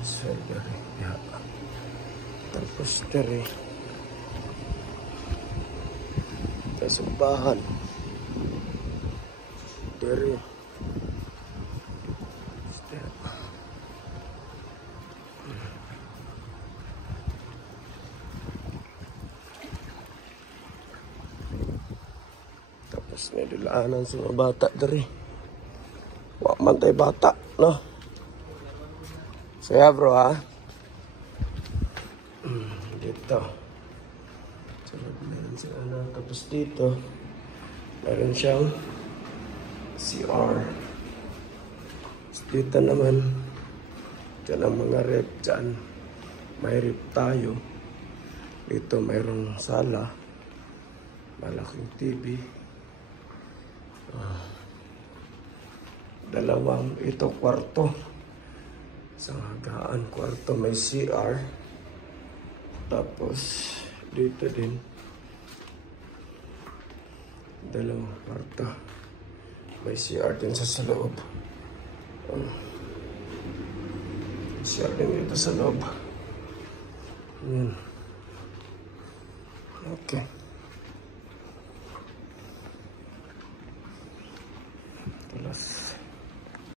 So, dari. Ya. Tapos dari. Kasambahan. Dari. Tapos nidulaanan sa mga bata dari. Wak man tayo bata, no? Saya bro, ha? Dito. Sunod meron sila na. Tapos dito, meron siyang CR. Dito naman, dyan ang mga rep dyan. May rep tayo. Dito mayroong sala. Malaking TV. Dalawang ito kwarto. Isang hagaan kwarto, may CR. Tapos dito din dalawang kwarto, may CR din sa loob. CR din dito sa loob. Yan. Okay. Tulas.